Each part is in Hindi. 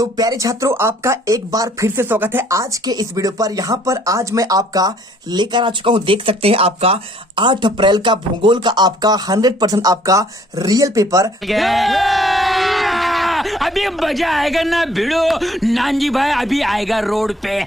तो प्यारे छात्रों, आपका एक बार फिर से स्वागत है आज के इस वीडियो पर। यहाँ पर आज मैं आपका लेकर आ चुका हूँ, देख सकते हैं, आपका 8 अप्रैल का भूगोल का आपका 100% आपका रियल पेपर। अभी मजा आएगा ना भिड़ो नानजी भाई, अभी आएगा रोड पे।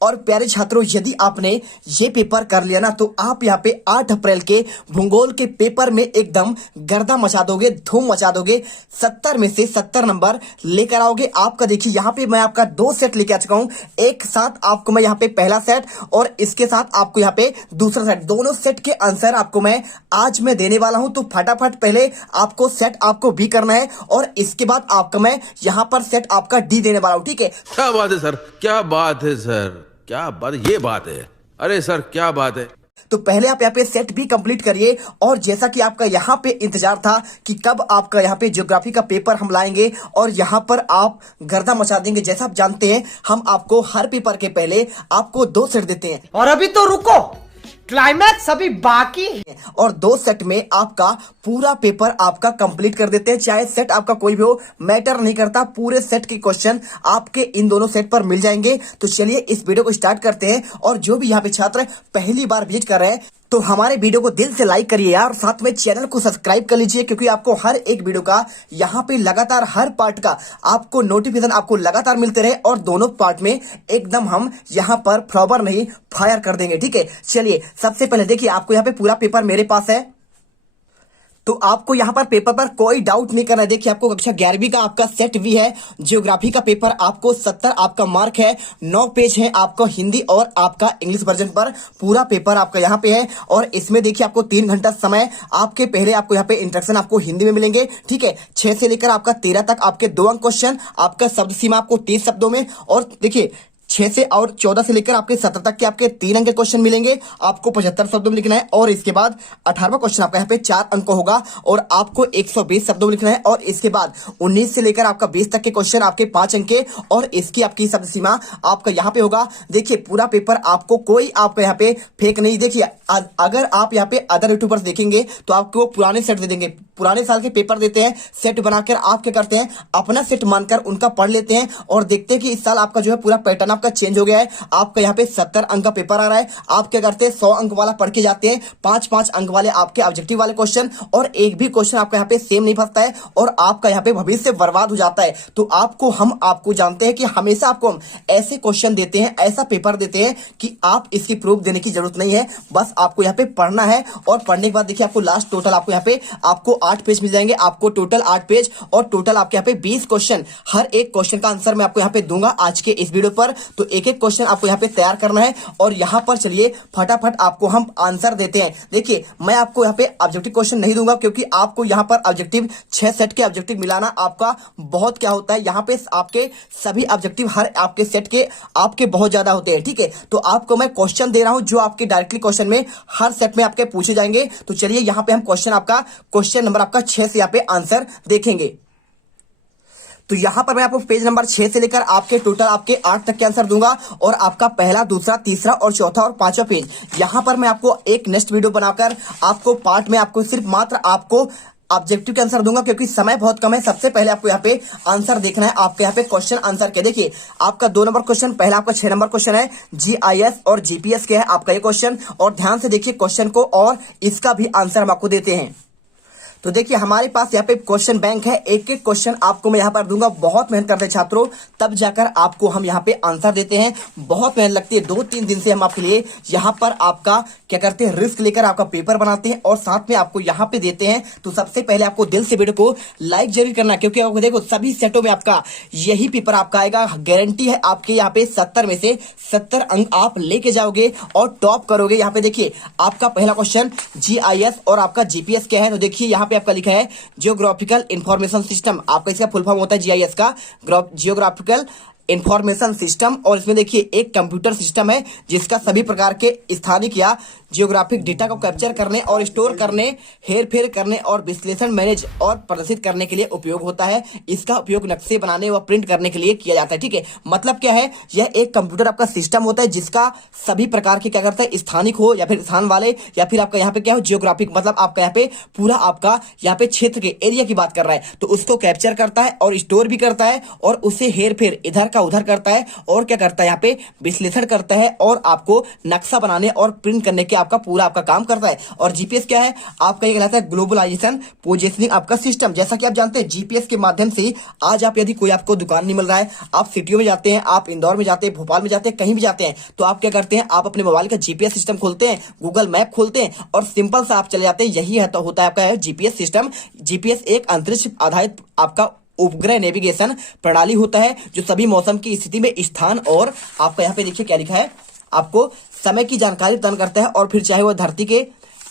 और प्यारे छात्रों, यदि आपने ये पेपर कर लिया ना, तो आप यहाँ पे 8 अप्रैल के भूगोल के पेपर में एकदम गर्दा मचा दोगे, धूम मचा दोगे। 70 में से 70 नंबर लेकर आओगे। आपका देखिए, यहाँ पे मैं आपका 2 सेट लेके आ चुका हूँ। एक साथ आपको मैं यहाँ पे पहला सेट और इसके साथ आपको यहाँ पे दूसरा सेट, दोनों सेट के आंसर आपको मैं आज में देने वाला हूँ। तो फटाफट पहले आपको सेट आपको बी करना है और इसके बाद आपका मैं यहाँ पर सेट आपका डी देने वाला हूँ। ठीक है, क्या बात है सर, क्या बात है सर, क्या बात, ये बात है। अरे सर, क्या बात है। तो पहले आप यहाँ पे सेट भी कंप्लीट करिए। और जैसा कि आपका यहाँ पे इंतजार था कि कब आपका यहाँ पे ज्योग्राफी का पेपर हम लाएंगे और यहाँ पर आप गर्दा मचा देंगे। जैसा आप जानते हैं, हम आपको हर पेपर के पहले आपको 2 सेट देते हैं। और अभी तो रुको, क्लाइमैक्स अभी बाकी है। और 2 सेट में आपका पूरा पेपर आपका कंप्लीट कर देते हैं। चाहे सेट आपका कोई भी हो, मैटर नहीं करता, पूरे सेट के क्वेश्चन आपके इन दोनों सेट पर मिल जाएंगे। तो चलिए इस वीडियो को स्टार्ट करते हैं। और जो भी यहाँ पे छात्र पहली बार विजिट कर रहे हैं, तो हमारे वीडियो को दिल से लाइक करिए यार, साथ में चैनल को सब्सक्राइब कर लीजिए, क्योंकि आपको हर एक वीडियो का यहाँ पे लगातार हर पार्ट का आपको नोटिफिकेशन आपको लगातार मिलते रहे। और दोनों पार्ट में एकदम हम यहाँ पर फ्लॉवर नहीं फायर कर देंगे। ठीक है, चलिए सबसे पहले देखिए, आपको यहाँ पे पूरा पेपर मेरे पास है, तो आपको यहां पर पेपर पर कोई डाउट नहीं करना है। देखिए, आपको कक्षा 11वीं का आपका सेट भी है, ज्योग्राफी का पेपर आपको 70 आपका मार्क है, 9 पेज है आपको हिंदी और आपका इंग्लिश वर्जन पर पूरा पेपर आपका यहां पे है। और इसमें देखिए, आपको 3 घंटा समय आपके पहले आपको यहां पे इंस्ट्रक्शन आपको हिंदी में मिलेंगे। ठीक है, 6 से लेकर आपका 13 तक आपके 2 अंक क्वेश्चन, आपका शब्द सीमा आपको 30 शब्दों में। और देखिए 6 से और 14 से लेकर आपके 17 तक के आपके 3 अंक के क्वेश्चन मिलेंगे, आपको 75 शब्दों में लिखना है। और इसके बाद 18वां क्वेश्चन आपका यहाँ पे 4 अंक का होगा और आपको 120 शब्दों में लिखना है। और इसके बाद 19 से लेकर आपका 20 तक के क्वेश्चन आपके 5 अंक के, और इसकी आपकी शब्द सीमा आपका यहाँ पे होगा। देखिए, पूरा पेपर आपको कोई आपका यहाँ पे फेक नहीं। देखिए, अगर आप यहाँ पे अदर यूट्यूबर्स देखेंगे तो आपको पुराने सेट दे देंगे, पुराने साल के पेपर देते हैं, सेट बनाकर आप क्या करते हैं, अपना सेट मानकर उनका पढ़ लेते हैं और देखते हैं कि इस साल आपका जो है पूरा पैटर्न आपका चेंज हो गया है। आपका यहाँ पे 70 अंक का पेपर आ रहा है, आप क्या करते हैं, 100 अंक वाला पढ़ के जाते हैं, 5-5 अंक वाले आपके ऑब्जेक्टिव वाले क्वेश्चन, और एक भी क्वेश्चन आपका यहाँ पे सेम नहीं फंसता है और आपका यहाँ पे भविष्य बर्बाद हो जाता है। तो आपको जानते हैं कि हमेशा आपको हम ऐसे क्वेश्चन देते हैं, ऐसा पेपर देते हैं कि आप इसकी प्रूफ देने की जरूरत नहीं है, बस आपको यहाँ पे पढ़ना है। और पढ़ने के बाद देखिए, आपको लास्ट टोटल आपको यहाँ पे आपको 8 पेज मिल जाएंगे, आपको टोटल 8 पेज और टोटल आपके यहाँ पे 20 क्वेश्चन। हर एक क्वेश्चन का आंसर मैं आपको यहाँ पे दूंगा आज के इस वीडियो पर। तो एक एक क्वेश्चन आपको यहाँ पे तैयार करना है और यहाँ पर चलिए फटाफट आपको हम आंसर देते हैं। देखिए, मैं आपको यहाँ पे ऑब्जेक्टिव क्वेश्चन नहीं दूंगा, क्योंकि आपको यहाँ पर ऑब्जेक्टिव 6 सेट के ऑब्जेक्टिव मिलाना आपका बहुत क्या होता है, यहाँ पे आपके सभी ऑब्जेक्टिव हर आपके सेट के आपके बहुत ज्यादा होते हैं। ठीक है, तो आपको मैं क्वेश्चन दे रहा हूं जो आपके डायरेक्टली क्वेश्चन में हर सेट में आपके पूछे जाएंगे। तो चलिए यहाँ पे हम क्वेश्चन नंबर आपका 6 से यहाँ पे आंसर देखेंगे। तो यहां पर मैं आपको पेज नंबर 6 से लेकर आपके टोटल आपके 8 तक के आंसर दूंगा और आपका पहला, दूसरा, तीसरा और चौथा और 5वां पेज यहां पर मैं आपको एक नेक्स्ट वीडियो बनाकर आपको पार्ट में आपको सिर्फ मात्र आपको ऑब्जेक्टिव के आंसर दूंगा, क्योंकि समय बहुत कम है। सबसे पहले आपको यहाँ पे आंसर देखना है, आपके यहाँ पे क्वेश्चन आंसर के। देखिए, आपका 2 नंबर क्वेश्चन, पहला आपका 6 नंबर क्वेश्चन है, GIS और GPS के है आपका ये क्वेश्चन। और ध्यान से देखिए क्वेश्चन को, और इसका भी आंसर हम आपको देते हैं। तो देखिए, हमारे पास यहाँ पे क्वेश्चन बैंक है, एक एक क्वेश्चन आपको मैं यहाँ पर दूंगा। बहुत मेहनत करते हैं छात्रों, तब जाकर आपको हम यहाँ पे आंसर देते हैं। बहुत मेहनत लगती है, 2-3 दिन से हम आपके लिए यहाँ पर आपका क्या करते हैं, रिस्क लेकर आपका पेपर बनाते हैं और साथ में आपको यहाँ पे देते हैं। तो सबसे पहले आपको दिल से वीडियो को लाइक जरूर करना, क्योंकि आपको देखो सभी सेटों में आपका यही पेपर आपका आएगा। गारंटी है आपके यहाँ पे 70 में से 70 अंक आप लेके जाओगे और टॉप करोगे। यहाँ पे देखिए, आपका पहला क्वेश्चन GIS और आपका GPS क्या है। तो देखिए, यहाँ पे आपका लिखा है जियोग्राफिकल इंफॉर्मेशन सिस्टम, आपका इसका फुल फॉर्म होता है GIS का, जियोग्राफिकल इंफॉर्मेशन सिस्टम, और इसमें देखिए एक कंप्यूटर सिस्टम है जिसका सभी प्रकार के स्थानिक या जियोग्राफिक डेटा को कैप्चर करने और स्टोर करने, हेर फेर करने और विश्लेषण, मैनेज और प्रदर्शित करने के लिए उपयोग होता है। इसका उपयोग नक्शे बनाने व प्रिंट करने के लिए किया जाता है। ठीक है, मतलब क्या है, यह एक कंप्यूटर आपका सिस्टम होता है जिसका सभी प्रकार के क्या करता है, स्थानिक हो या फिर स्थान वाले या फिर आपका यहाँ पे क्या हो जियोग्राफिक, मतलब आपका यहाँ पे पूरा आपका यहाँ पे क्षेत्र के एरिया की बात कर रहा है, तो उसको कैप्चर करता है और स्टोर भी करता है और उसे हेर फेर इधर का उधर करता है और क्या करता है, यहाँ पे विश्लेषण करता है और आपको नक्शा बनाने और प्रिंट करने के आपका पूरा आपका काम करता है। और जीपीएस क्या है, आपका ये कहलाता है ग्लोबलाइजेशन पोजिशनिंग आपका सिस्टम। जैसा कि आप जानते हैं जीपीएस के माध्यम से आज आप यदि कोई आपको दुकान नहीं मिल रहा है, आप सिटियों में जाते हैं, आप इंदौर में जाते हैं, भोपाल में जाते हैं, कहीं भी जाते हैं, तो आप क्या करते हैं, आप अपने मोबाइल का जीपीएस सिस्टम खोलते हैं, गूगल मैप खोलते हैं और सिंपल सा आप चले जाते हैं। यही है तो होता है आपका जीपीएस सिस्टम। जीपीएस एक अंतरिक्ष आधारित आपका उपग्रह नेविगेशन प्रणाली होता है जो सभी मौसम की स्थिति में स्थान और आपका यहाँ पे देखिए क्या लिखा है, आपको समय की जानकारी प्रदान करता है। और फिर चाहे वह धरती के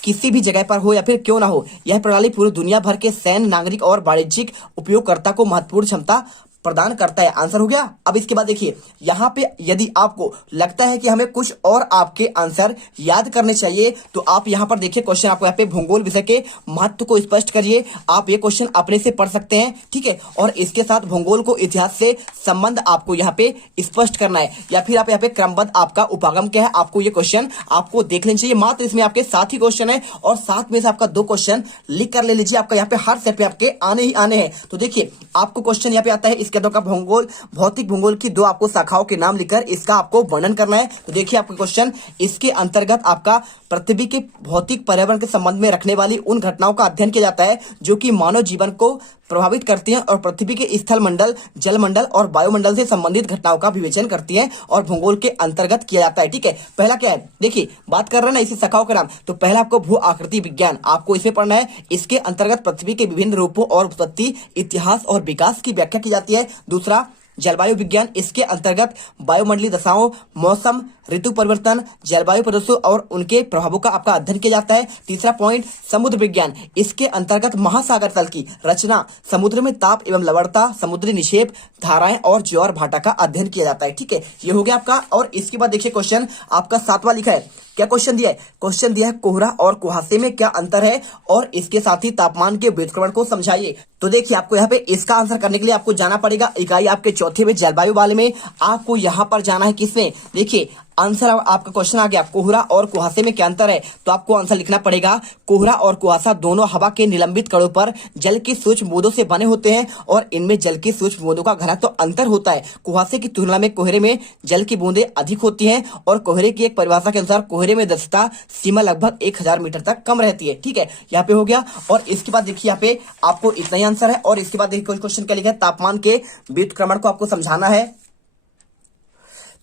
किसी भी जगह पर हो या फिर क्यों ना हो, यह प्रणाली पूरी दुनिया भर के सैन्य, नागरिक और वाणिज्यिक उपयोगकर्ता को महत्वपूर्ण क्षमता प्रदान करता है। आंसर हो गया। अब इसके बाद देखिए यहाँ पे यदि आपको लगता है कि हमें कुछ और आपके आंसर याद करने चाहिए तो आप यहाँ पर देखिए क्वेश्चन आपको यहाँ पे भूगोल विषय के महत्व को स्पष्ट करिए। आप ये क्वेश्चन अपने से पढ़ सकते हैं, ठीक है, और इसके साथ भूगोल को इतिहास से संबंध आपको यहाँ पे स्पष्ट करना है, या फिर आप यहाँ पे क्रमबद्ध आपका उपागम क्या है, आपको ये क्वेश्चन आपको देख लेना चाहिए। मात्र इसमें आपके 7 ही क्वेश्चन है और 7 में से आपका 2 क्वेश्चन लिख कर ले लीजिए। आपका यहाँ पे हर सेट पे आपके आने ही आने हैं। तो देखिए आपको क्वेश्चन यहाँ पे आता है, इसके अंदर का भूगोल, भौतिक भूगोल की 2 आपको शाखाओं के नाम लिखकर इसका आपको वर्णन करना है। तो देखिए आपका क्वेश्चन, इसके अंतर्गत आपका पृथ्वी के भौतिक पर्यावरण के संबंध में रखने वाली उन घटनाओं का अध्ययन किया जाता है जो कि मानव जीवन को प्रभावित करती हैं और पृथ्वी के स्थल मंडल, जल मंडल और वायुमंडल से संबंधित घटनाओं का विवेचन करती हैं और भूगोल के अंतर्गत किया जाता है। ठीक है, पहला क्या है, देखिए बात कर रहे हैं ना इसी शाखाओं का नाम, तो पहला आपको भू आकृति विज्ञान आपको इसमें पढ़ना है। इसके अंतर्गत पृथ्वी के विभिन्न रूपों और उत्पत्ति, इतिहास और विकास की व्याख्या की जाती है। दूसरा जलवायु विज्ञान, इसके अंतर्गत वायुमंडलीय दशाओं, मौसम, ऋतु परिवर्तन, जलवायु प्रदूषण और उनके प्रभावों का आपका अध्ययन किया जाता है। तीसरा पॉइंट समुद्र विज्ञान, इसके अंतर्गत महासागर तल की रचना, समुद्र में ताप एवं लवणता, समुद्री निक्षेप, धाराएं और ज्वार भाटा का अध्ययन किया जाता है। ठीक है, ये हो गया आपका। और इसके बाद देखिए क्वेश्चन आपका 7वां लिखा है, क्या क्वेश्चन दिया है, क्वेश्चन दिया है कोहरा और कुहासे में क्या अंतर है और इसके साथ ही तापमान के व्युत्क्रमण को समझाइए। तो देखिए आपको यहाँ पे इसका आंसर करने के लिए आपको जाना पड़ेगा इकाई आपके चौथे में जलवायु वाले में, आपको यहाँ पर जाना है किसमें, देखिए आंसर आपका क्वेश्चन आ गया, कोहरा और कुहासे में क्या अंतर है, तो आपको आंसर लिखना पड़ेगा कोहरा और कुहासा दोनों हवा के निलंबित कणों पर जल की सूक्ष्म बूंदों से बने होते हैं और इनमें जल की सूक्ष्म बूंदों का घनत्व तो अंतर होता है। कुहासे की तुलना में कोहरे में जल की बूंदें अधिक होती हैं और कोहरे की एक परिभाषा के अनुसार कोहरे में दक्षता सीमा लगभग 1000 मीटर तक कम रहती है। ठीक है, यहाँ पे हो गया। और इसके बाद देखिए यहाँ पे आपको इतना ही आंसर है। और इसके बाद देखिए क्वेश्चन क्या लिखा है, तापमान के व्युत्क्रमण को आपको समझाना है।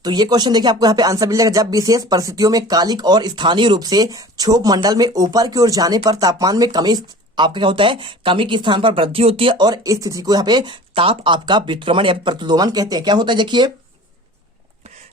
तो ये क्वेश्चन देखिए आपको यहाँ पे आंसर मिल जाएगा, जब विशेष परिस्थितियों में कालिक और स्थानीय रूप से क्षोभ मंडल में ऊपर की ओर जाने पर तापमान में कमी आपका क्या होता है, कमी के स्थान पर वृद्धि होती है और इस स्थिति को यहाँ पे ताप आपका व्युत्क्रमण या प्रतिलोमन कहते हैं। क्या होता है देखिए,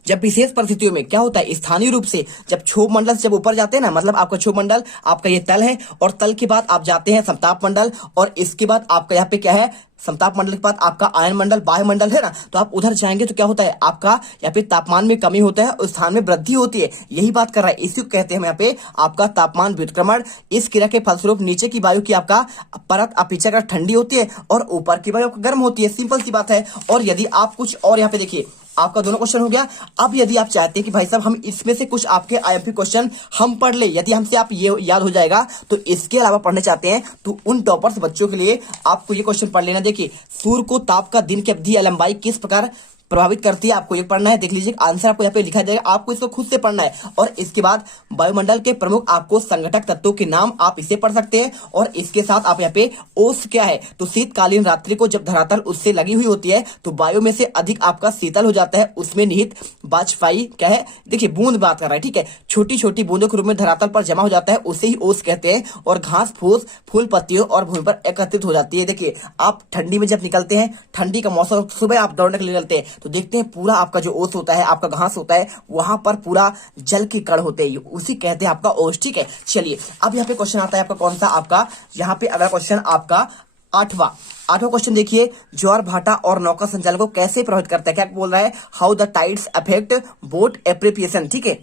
जब विशेष परिस्थितियों में क्या होता है, स्थानीय रूप से जब क्षोभ मंडल से जब ऊपर जाते हैं ना, मतलब आपका क्षोभ मंडल आपका ये तल है और तल के बाद आप जाते हैं समताप मंडल और इसके बाद आपका यहाँ पे क्या है, समताप मंडल के बाद आपका आयन मंडल, वायुमंडल है ना, तो आप उधर जाएंगे तो क्या होता है, आपका यहाँ पे तापमान में कमी होता है और स्थान में वृद्धि होती है। यही बात कर रहा है, इसी को कहते हैं हम यहाँ पे आपका तापमान व्युत्क्रमण। इस क्रिया के फलस्वरूप नीचे की वायु की आपका परत अपेक्षाकृत ठंडी होती है और ऊपर की वायु गर्म होती है, सिंपल सी बात है। और यदि आप कुछ और यहाँ पे देखिए आपका दोनों क्वेश्चन हो गया। अब यदि आप चाहते हैं कि भाई साहब हम इसमें से कुछ आपके आईएमपी क्वेश्चन हम पढ़ ले, यदि हमसे आप ये याद हो जाएगा तो इसके अलावा पढ़ने चाहते हैं तो उन टॉपर्स बच्चों के लिए आपको ये क्वेश्चन पढ़ लेना। देखिए सूर्य को ताप का दिन की अवधि या लंबाई किस प्रकार प्रभावित करती है, आपको ये पढ़ना है। देख लीजिए आंसर आपको यहाँ पे लिखा जाएगा, आपको इसको खुद से पढ़ना है। और इसके बाद वायुमंडल के प्रमुख आपको संघटक तत्वों के नाम आप इसे पढ़ सकते हैं। और इसके साथ आप यहाँ पे ओस क्या है, तो शीतकालीन रात्रि को जब धरातल उससे लगी हुई होती है तो वायु में से अधिक आपका शीतल हो जाता है, उसमें निहित वाष्पाई क्या है, देखिए बूंद बात कर रहा है, ठीक है, छोटी छोटी बूंदों के रूप में धरातल पर जमा हो जाता है, उसे ही ओस कहते हैं। और घास फूस फूल पत्तियों और भूमि पर एकत्रित हो जाती है। देखिए आप ठंडी में जब निकलते हैं, ठंडी का मौसम, सुबह आप दौड़ने के लिए निकलते हैं तो देखते हैं पूरा आपका जो ओस होता है, आपका घास होता है, वहां पर पूरा जल के कण होते हैं, उसी कहते हैं आपका ओस। ठीक है, चलिए अब यहाँ पे क्वेश्चन आता है आपका कौन सा, आपका यहाँ पे अगला क्वेश्चन आपका आठवां क्वेश्चन देखिए, ज्वार भाटा और नौका संचालन को कैसे प्रभावित करता है? क्या बोल रहा है? How the tides affect boat appreciation. ठीक है,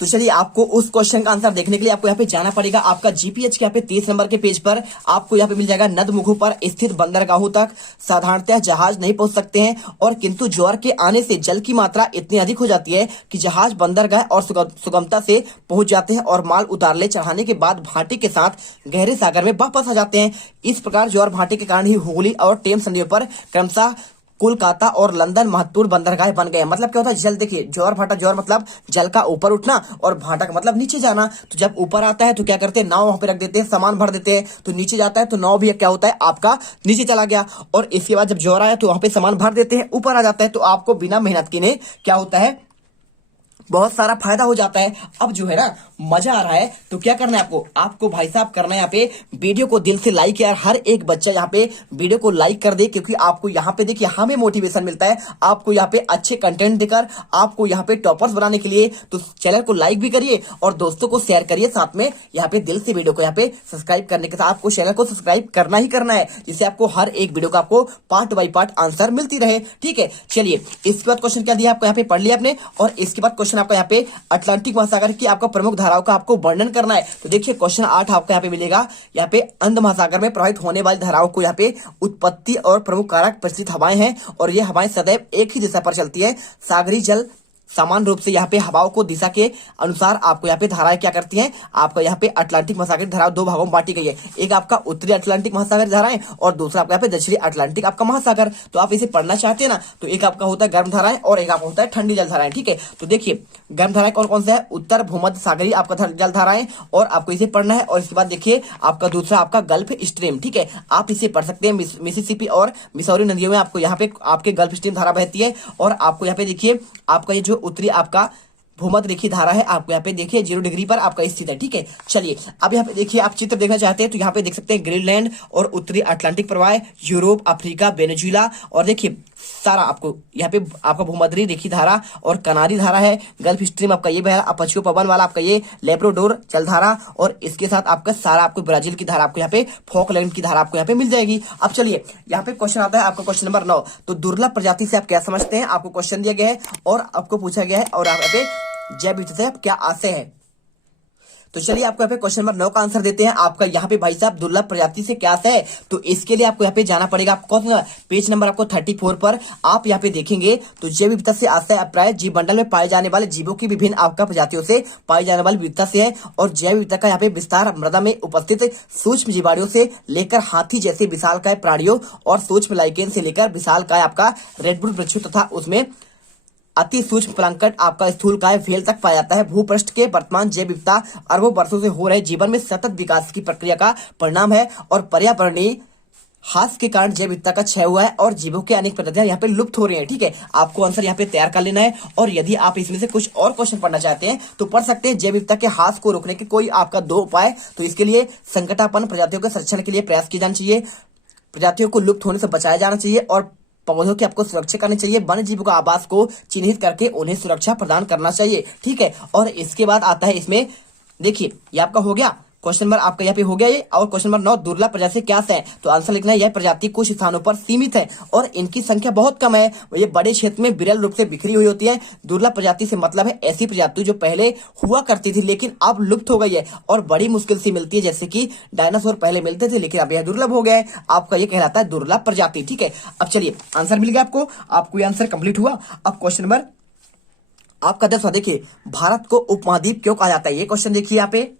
तो चलिए आपको उस क्वेश्चन का आंसर देखने के लिए आपको यहाँ पे जाना पड़ेगा आपका जीपीएच के यहाँ पे 30 नंबर के पेज पर। आपको यहाँ पे मिल जाएगा नदमुखों पर स्थित बंदरगाहों तक साधारणतः जहाज नहीं पहुंच सकते हैं, और किंतु ज्वार के आने से जल की मात्रा इतनी अधिक हो जाती है कि जहाज बंदरगाह और सुगमता से पहुंच जाते हैं और माल उतार ले चढ़ाने के बाद भाटे के साथ गहरे सागर में वापस आ जाते हैं। इस प्रकार ज्वार भाटे के कारण ही हुगली और टेम्स नदियों पर क्रमशः कोलकाता और लंदन महत्वपूर्ण बंदरगाह बन गए। मतलब क्या होता है? जल देखिए, ज्वार भाटा, ज्वार मतलब जल का ऊपर उठना और भाटा का मतलब नीचे जाना। तो जब ऊपर आता है तो क्या करते हैं? नाव वहां पे रख देते हैं, सामान भर देते हैं। तो नीचे जाता है तो नाव भी क्या होता है? आपका नीचे चला गया। और इसके बाद जब ज्वार आया तो वहां पे सामान भर देते हैं, ऊपर आ जाता है। तो आपको बिना मेहनत किए क्या होता है? बहुत सारा फायदा हो जाता है। अब जो है ना, मजा आ रहा है तो क्या करना है आपको भाई साहब करना है यहाँ पे वीडियो को दिल से लाइक। यार हर एक बच्चा यहाँ पे वीडियो को लाइक कर दे, क्योंकि आपको यहाँ पे देखिए हमें मोटिवेशन मिलता है आपको यहाँ पे अच्छे कंटेंट देकर, आपको यहाँ पे टॉपर्स बनाने के लिए। तो चैनल को लाइक भी करिए और दोस्तों को शेयर करिए, साथ में यहाँ पे दिल से वीडियो को यहाँ पे सब्सक्राइब करने के साथ आपको चैनल को सब्सक्राइब करना ही करना है, जिससे आपको हर एक वीडियो का आपको पार्ट बाई पार्ट आंसर मिलती रहे। ठीक है, चलिए इसके बाद क्वेश्चन क्या दिया आपको यहाँ पे पढ़ लिया आपने, और इसके बाद क्वेश्चन आपका यहाँ पे अटलांटिक महासागर की आपका प्रमुख धाराओं का आपको वर्णन करना है। तो देखिए क्वेश्चन 8 आपको यहाँ पे मिलेगा। यहाँ पे अंध महासागर में प्रभावित होने वाली धाराओं को यहाँ पे उत्पत्ति और प्रमुख कारक प्रचलित हवाएं हैं, और ये हवाएं सदैव एक ही दिशा पर चलती है। सागरी जल समान रूप से यहाँ पे हवाओं को दिशा के अनुसार आपको यहाँ पे धाराएं क्या करती हैं? आपका यहाँ पे अटलांटिक महासागर की धाराएं दो भागों में बांटी गई है। एक आपका उत्तरी अटलांटिक महासागर की धाराएं और दूसरा आपका यहाँ पे दक्षिणी अटलांटिक आपका महासागर। तो आप इसे पढ़ना चाहते हैं ना, तो एक आपका होता है गर्म धाराएं और एक आपका होता है ठंडी जल धाराएं। ठीक है, तो देखिए गर्म धाराएं कौन कौन सा है? उत्तर भूमध्य सागरीय आपका जल धाराएं, और आपको इसे पढ़ना है। और इसके बाद देखिए आपका दूसरा आपका गल्फ स्ट्रीम। ठीक है, आप इसे पढ़ सकते हैं। मिसिसिपी और मिसौरी नदियों में आपको यहाँ पे आपके गल्फ स्ट्रीम धारा बहती है। और आपको यहाँ पे देखिए आपका ये जो उत्तरी आपका भूमध्य रेखी धारा है, आपको यहाँ पे देखिए 0 डिग्री पर आपका स्थित है। ठीक है, चलिए अब यहाँ पे देखिए आप चित्र देखना चाहते हैं तो यहाँ पे देख सकते हैं ग्रीनलैंड और उत्तरी अटलांटिक प्रवाह, यूरोप, अफ्रीका, वेनेजुएला, और देखिए सारा आपको यहाँ पे आपका भूमध्य रेखी धारा और कनारी धारा है। गल्फ स्ट्रीम आपका ये बह पश्चिम पवन वाला आपका ये लेब्राडोर जलधारा, और इसके साथ आपका सारा आपको ब्राजील की धारा आपको यहाँ पे फॉकलैंड की धारा आपको यहाँ पे मिल जाएगी। अब चलिए यहाँ पे क्वेश्चन आता है आपका क्वेश्चन नंबर 9। तो दुर्लभ प्रजाति से आप क्या समझते हैं? आपको क्वेश्चन दिया गया है और आपको पूछा गया है, और आप यहाँ पे जैव विविधता से क्या आशय है? तो चलिए आपको यहाँ पे क्वेश्चन नंबर 9 का आंसर देते हैं। आपका यहाँ पे भाई साहब दुर्लभ प्रजाति से क्या है? तो इसके लिए आपको यहाँ पे जाना पड़ेगा। आपको पेज नंबर आपको 34 पर आप यहाँ पे देखेंगे तो जैव विविधता से आशय प्राय जीव मंडल में पाए जाने वाले जीवों की विभिन्न आपका प्रजातियों से पाई जाने वाली विविधता से है। और जैव विविधता का यहाँ पे विस्तार मृदा में उपस्थित सूक्ष्म जीवाणुओं से लेकर हाथी जैसे विशालकाय प्राणियों और सूक्ष्म लाइकेन से लेकर विशालकाय आपका रेडवुड वृक्षों तथा उसमें अति सूक्ष्म प्लांकट आपका स्थूलकाय भेल तक पाया जाता है। भूपृष्ठ के वर्तमान जैव विविधता अरबों वर्षों से हो रहे जीवन में सतत विकास की प्रक्रिया का परिणाम है, और पर्यावरणीय ह्रास के कारण जैव विविधता का क्षय हुआ है और जीवों के अनेक प्रजातियां यहाँ पे लुप्त हो रही हैं। ठीक है, आपको आंसर यहाँ पे तैयार कर लेना है, और यदि आप इसमें से कुछ और क्वेश्चन पढ़ना चाहते हैं तो पढ़ सकते हैं। जैव विविधता के ह्रास को रोकने के कोई आपका 2 उपाय। तो इसके लिए संकटापन्न प्रजातियों के संरक्षण के लिए प्रयास किए जाने चाहिए, प्रजातियों को लुप्त होने से बचाया जाना चाहिए, और पौधों की आपको सुरक्षा करनी चाहिए। वन्य जीवों का आवास को चिन्हित करके उन्हें सुरक्षा प्रदान करना चाहिए। ठीक है, और इसके बाद आता है इसमें देखिए ये आपका हो गया क्वेश्चन नंबर आपका यहाँ पे हो गया ये। और क्वेश्चन नंबर 9 दुर्लभ प्रजाति से क्या है? तो आंसर लिखना है यह प्रजाति कुछ स्थानों पर सीमित है और इनकी संख्या बहुत कम है। ये बड़े क्षेत्र में विरल रूप से बिखरी हुई होती है। दुर्लभ प्रजाति से मतलब है ऐसी प्रजाति जो पहले हुआ करती थी लेकिन अब लुप्त हो गई है और बड़ी मुश्किल से मिलती है, जैसे कि डायनासोर पहले मिलते थे लेकिन अब यह दुर्लभ हो गया है। आपका ये कहलाता है दुर्लभ प्रजाति। ठीक है, अब चलिए आंसर मिल गया आपको ये आंसर कंप्लीट हुआ। अब क्वेश्चन नंबर आपका 10वां देखिए, भारत को उपमहाद्वीप क्यों कहा जाता है? ये क्वेश्चन देखिए यहाँ पे।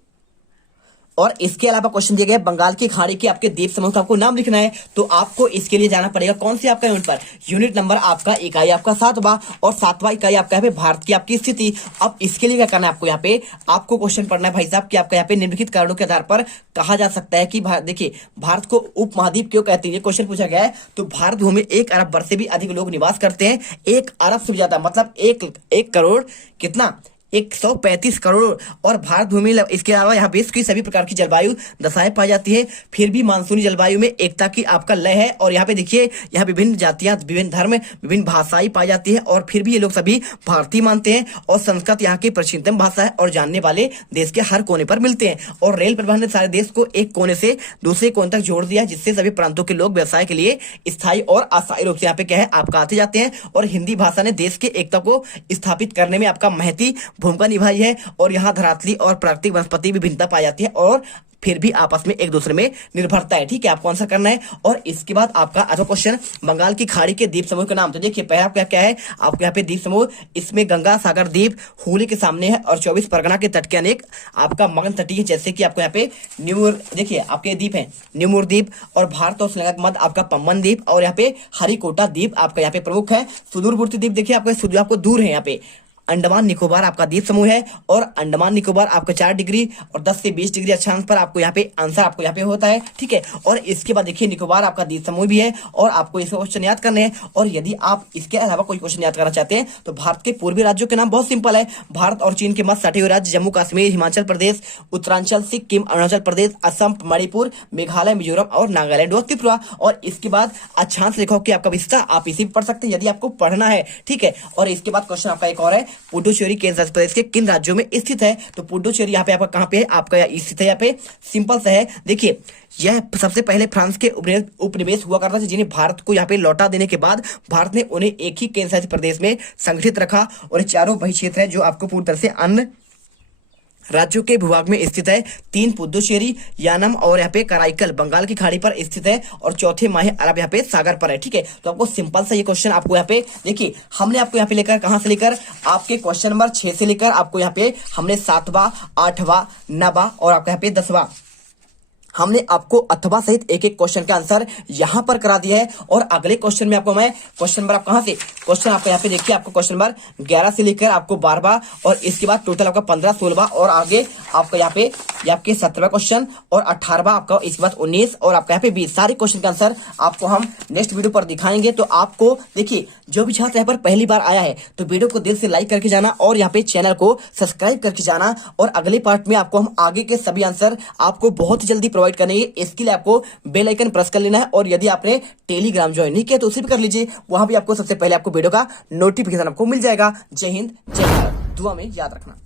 और इसके अलावा क्वेश्चन दिया गया बंगाल की खाड़ी के आपके द्वीप समूह का आपको नाम लिखना है। तो आपको इसके लिए जाना पड़ेगा कौन से आपका यूनिट पर? यूनिट नंबर आपका इकाई आपका 7वां, और 7वां इकाई आपका यहाँ पे भारत की आपकी स्थिति। अब इसके लिए क्या करना है आपको? यहाँ पे आपको क्वेश्चन पढ़ना है भाई साहब कि आपका यहाँ पे निम्नलिखित कारणों के आधार पर कहा जा सकता है कि देखिए भारत को उप महाद्वीप क्यों कहते हैं, ये क्वेश्चन पूछा गया है। तो भारत भूमि 1 अरब वर्ष से भी अधिक लोग निवास करते हैं। 1 अरब से भी ज्यादा मतलब 1 करोड़ कितना 135 करोड़। और भारत भूमि इसके अलावा यहाँ विश्व की सभी प्रकार की जलवायु दशाएं पाई जाती है, फिर भी मानसूनी जलवायु में एकता की आपका लय है। और यहाँ पे देखिए, यहाँ विभिन्न जातियां, विभिन्न धर्म, विभिन्न भाषाएं पाई जाती है, और फिर भी ये लोग सभी भारतीय मानते हैं। और संस्कृत यहाँ की प्राचीनतम भाषा है और जानने वाले देश के हर कोने पर मिलते हैं। और रेल परिवहन ने सारे देश को एक कोने से दूसरे कोने तक जोड़ दिया, जिससे सभी प्रांतों के लोग व्यवसाय के लिए स्थायी और अस्थायी रूप से यहाँ पे क्या है आपका आते जाते हैं। और हिंदी भाषा ने देश के एकता को स्थापित करने में आपका महती भूमिका निभाई है। और यहाँ धरातली और प्राकृतिक वनस्पति विभिन्नता पाई जाती है, और फिर भी आपस में एक दूसरे में निर्भरता है। ठीक है, आपको आंसर करना है। और इसके बाद आपका अगला क्वेश्चन, बंगाल की खाड़ी के द्वीप समूह का नाम। तो देखिए, पहला आपका क्या है, आपके यहाँ पे द्वीप समूह, इसमें गंगा सागर द्वीप हुगली के सामने है, और 24 परगना के तट के अनेक आपका मगन तटीय, जैसे कि आपको यहाँ पे न्यूर, देखिए आपके द्वीप है न्यूमुर द्वीप, और भारत और श्रीलंका के मध्य आपका पम्बन द्वीप, और यहाँ पे हरिकोटा द्वीप आपका यहाँ पे प्रमुख है। सुदूरवर्ती द्वीप देखिए आपको दूर है, यहाँ पे अंडमान निकोबार आपका द्वीप समूह है, और अंडमान निकोबार आपका 4 डिग्री और 10 से 20 डिग्री अक्षांश पर आपको यहाँ पे आंसर आपको यहाँ पे होता है। ठीक है, और इसके बाद देखिए निकोबार आपका द्वीप समूह भी है, और आपको इसके क्वेश्चन याद करने हैं। और यदि आप इसके अलावा कोई क्वेश्चन याद करना चाहते हैं तो भारत के पूर्वी राज्यों के नाम बहुत सिंपल है। भारत और चीन के मध्य सटे हुए राज्य जम्मू कश्मीर, हिमाचल प्रदेश, उत्तरांचल, सिक्किम, अरुणाचल प्रदेश, असम, मणिपुर, मेघालय, मिजोरम और नागालैंड और त्रिपुरा। और इसके बाद अक्षांश रेखाओं की आपका विस्तार आप इसी पढ़ सकते हैं यदि आपको पढ़ना है। ठीक है, और इसके बाद क्वेश्चन आपका एक और है, पुडुचेरी केंद्र शासित प्रदेश के किन राज्यों में स्थित है। तो पुडुचेरी यहाँ पे आपका कहाँ पे है, आपका स्थित है यहाँ पे, सिंपल सा है। देखिए, यह सबसे पहले फ्रांस के उपनिवेश हुआ करता था, जिन्हें भारत को यहाँ पे लौटा देने के बाद भारत ने उन्हें एक ही केंद्र शासित प्रदेश में संगठित रखा। और चारों वही क्षेत्र है जो आपको पूरी तरह से अन्य राज्यों के भूभाग में स्थित है। 3 पुडुचेरी, यानम और यहाँ पे कराईकल बंगाल की खाड़ी पर स्थित है, और चौथे माहे अरब यहाँ पे सागर पर है। ठीक है, तो आपको सिंपल सा ये क्वेश्चन आपको यहाँ पे देखिए, हमने आपको यहाँ पे लेकर कहां से लेकर आपके क्वेश्चन नंबर 6 से लेकर आपको यहाँ पे हमने 7वां, 8वां, 9वां और आपका यहाँ पे 10वां हमने आपको अथवा सहित एक एक क्वेश्चन का आंसर यहां पर करा दिया है। और अगले क्वेश्चन में आपको मैं क्वेश्चन नंबर आप कहां से, क्वेश्चन आपको यहाँ पे देखिए, आपको क्वेश्चन नंबर 11 से लेकर आपको 12वां, और इसके बाद टोटल आपका 15, 16वां, और आगे आपका यहाँ पे आपके 17वां क्वेश्चन, और 18वां आपका, इसके बाद 19, और आपका यहाँ पे 20 सारे क्वेश्चन का आंसर आपको हम नेक्स्ट वीडियो पर दिखाएंगे। तो आपको देखिए, जो भी छात्र यहाँ पर पहली बार आया है तो वीडियो को दिल से लाइक करके जाना, और यहाँ पे चैनल को सब्सक्राइब करके जाना। और अगले पार्ट में आपको हम आगे के सभी आंसर आपको बहुत जल्दी प्रोवाइड करेंगे। इसके लिए आपको बेल आइकन प्रेस कर लेना है, और यदि आपने टेलीग्राम ज्वाइन नहीं किया तो उसे भी कर लीजिए, वहां भी आपको सबसे पहले आपको वीडियो का नोटिफिकेशन आपको मिल जाएगा। जय हिंद, जय भारत, दुआ में याद रखना।